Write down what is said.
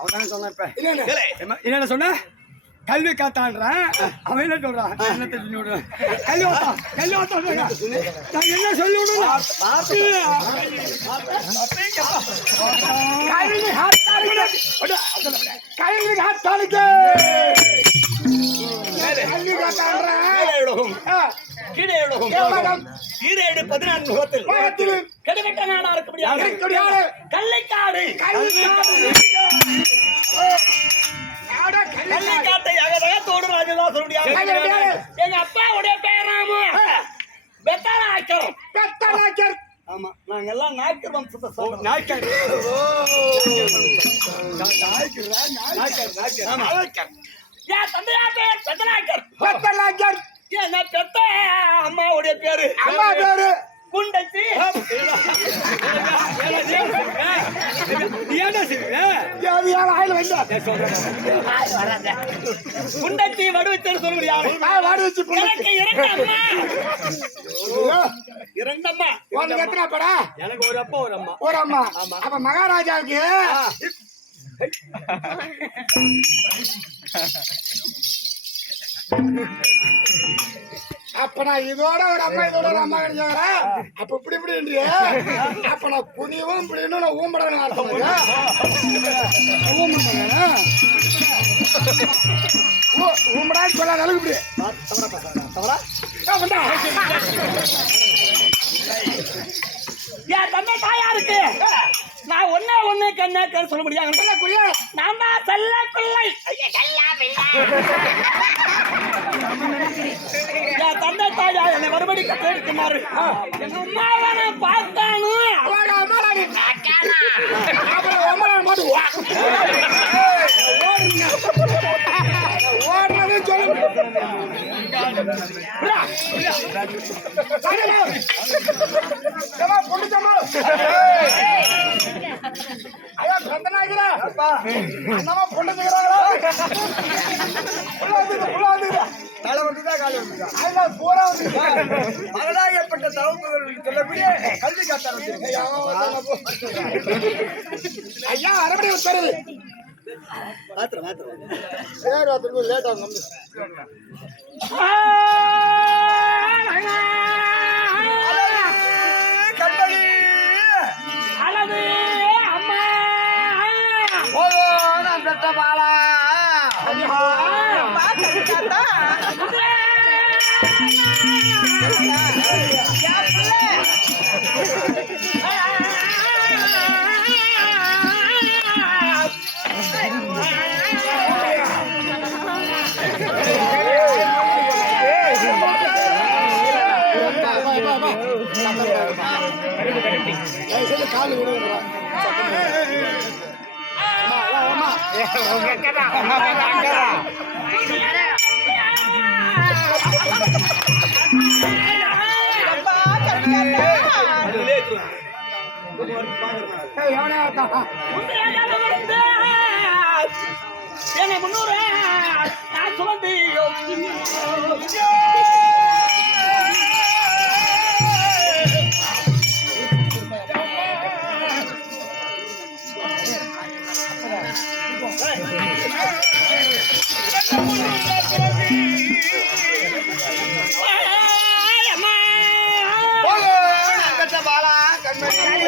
அவன் சொன்ன என்ன சொன்ன கல்வி காத்தான்றான் அவன் என்ன சொல்றான் என்னத்தை சொல்லி விடுறேன் கல்வி வாத்தா நான் என்ன சொல்லி விடுறேன் ஈரேடு 14 முகத்தில் கெடுகட்ட நாடா இருக்க கல்லைக்காடு கல்லைக்காட்டை அகதோடு ராஜதா சொல்லியா எங்க அப்பாவுடைய பேர் நாம பெத்தநாயக்கர். ஆமா நாங்க எல்லாம் நாயக்கர் வம்சத்தை சொல்றோம். நாயக்கர் என் தந்தையா பேர் பெத்தநாயக்கர். என்ன பெத்த அம்மாவுடைய பேரு குண்டச்சி. குண்டச்சி வடுவச்சு சொல்ல முடியாது. இரண்டம்மா. எத்தனை படா? எனக்கு ஒரு அப்பா ஒரு அம்மா. அப்ப மகாராஜாவுக்கு அப்ப நான் இதோட ஒரு அப்பா இதோட ஒரு அம்மா கிடைச்சாரா? அப்ப இப்படி அப்ப நான் புனியவும் இப்படின்னு நான் ஊம்படன்னு ஊம்படான்னு சொல்லாத அளவுக்கு இப்படி என் தந்தை தாயாருக்கு நான் ஒண்ணு கண்ணு சொல்ல முடியாது. நான் தான் செல்ல பிள்ளை. என் தந்தை தாயா என்னை மறுபடி கட்டெடுக்குமாறு எங்க அம்மாவை நான் பார்த்தானு ஓடுறதே சொல்ல பொண்ணுச்சம்மா ஐயா பெத்தநாயகரா அண்ணாமா பொண்ணுச்சுக்கிறாங்களா மகனாகப்பட்ட தவறுகள் சொல்லக்கூடிய கல்வி காத்தார் ஐயா அரைமணி தருது சரி லேட் ஆகும் கண்மணி அழகு அம்மா நான் பெற்ற பாலா காலு விடுங்க என்னை முன்னூறு நான் சுமந்து பாலா கண்மணி